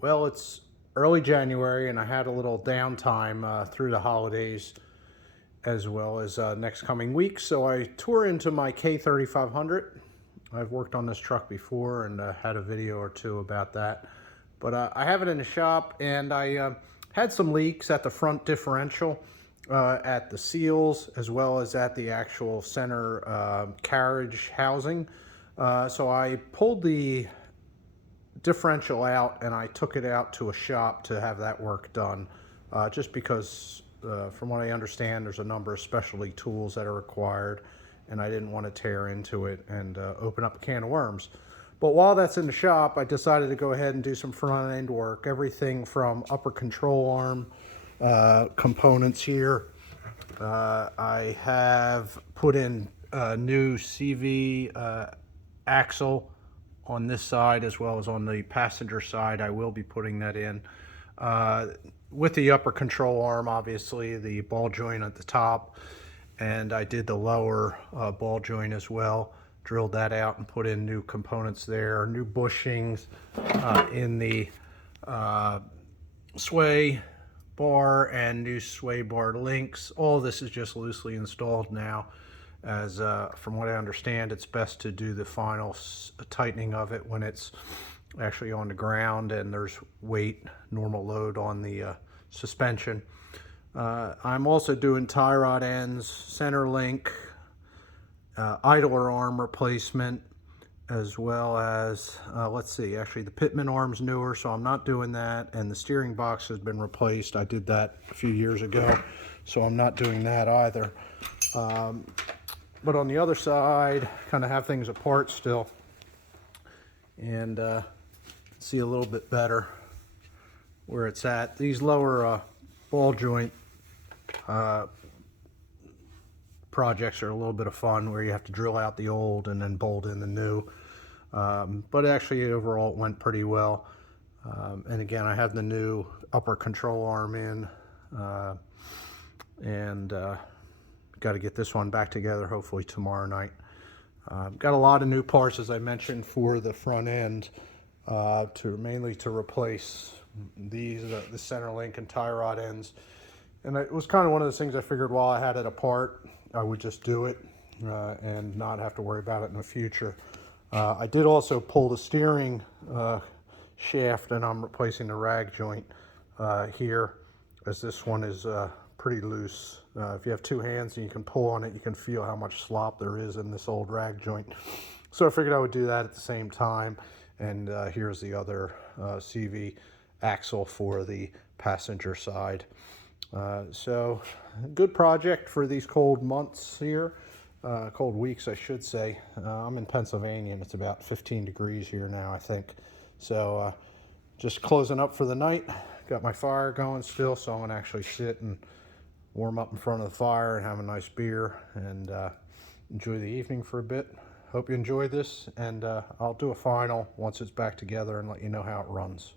Well, it's early January and I had a little downtime through the holidays as well as next coming week. So I tore into my K3500. I've worked on this truck before and had a video or two about that. But I have it in the shop, and I had some leaks at the front differential, at the seals, as well as at the actual center carriage housing. So I pulled the differential out and I took it out to a shop to have that work done, just because from what I understand there's a number of specialty tools that are required, and I didn't want to tear into it and open up a can of worms. But while that's in the shop, I decided to go ahead and do some front end work, everything from upper control arm components here. I have put in a new CV axle on this side, as well as on the passenger side. I will be putting that in. With the upper control arm, obviously, the ball joint at the top, and I did the lower ball joint as well. Drilled that out and put in new components there, new bushings in the sway bar and new sway bar links. All this is just loosely installed now, as from what I understand, it's best to do the final tightening of it when it's actually on the ground and there's weight, normal load on the suspension. I'm also doing tie rod ends, center link, idler arm replacement, as well as let's see, actually the pitman arm's newer, so I'm not doing that, and the steering box has been replaced. I did that a few years ago, so I'm not doing that either. But on the other side, kind of have things apart still, and see a little bit better where it's at. These lower ball joint projects are a little bit of fun, where you have to drill out the old and then bolt in the new. But actually overall it went pretty well. And again, I have the new upper control arm in, and got to get this one back together hopefully tomorrow night. Got a lot of new parts, as I mentioned, for the front end, mainly to replace these the center link and tie rod ends. And it was kind of one of those things I figured while I had it apart, I would just do it and not have to worry about it in the future. I did also pull the steering shaft, and I'm replacing the rag joint here, as this one is pretty loose. If you have two hands and you can pull on it, you can feel how much slop there is in this old rag joint. So I figured I would do that at the same time. And here's the other CV axle for the passenger side. So good project for these cold months here, cold weeks I should say. I'm in Pennsylvania and it's about 15 degrees here now, I think. So just closing up for the night. Got my fire going still, so I'm gonna actually sit and warm up in front of the fire and have a nice beer and enjoy the evening for a bit. Hope you enjoyed this, and I'll do a final once it's back together and let you know how it runs.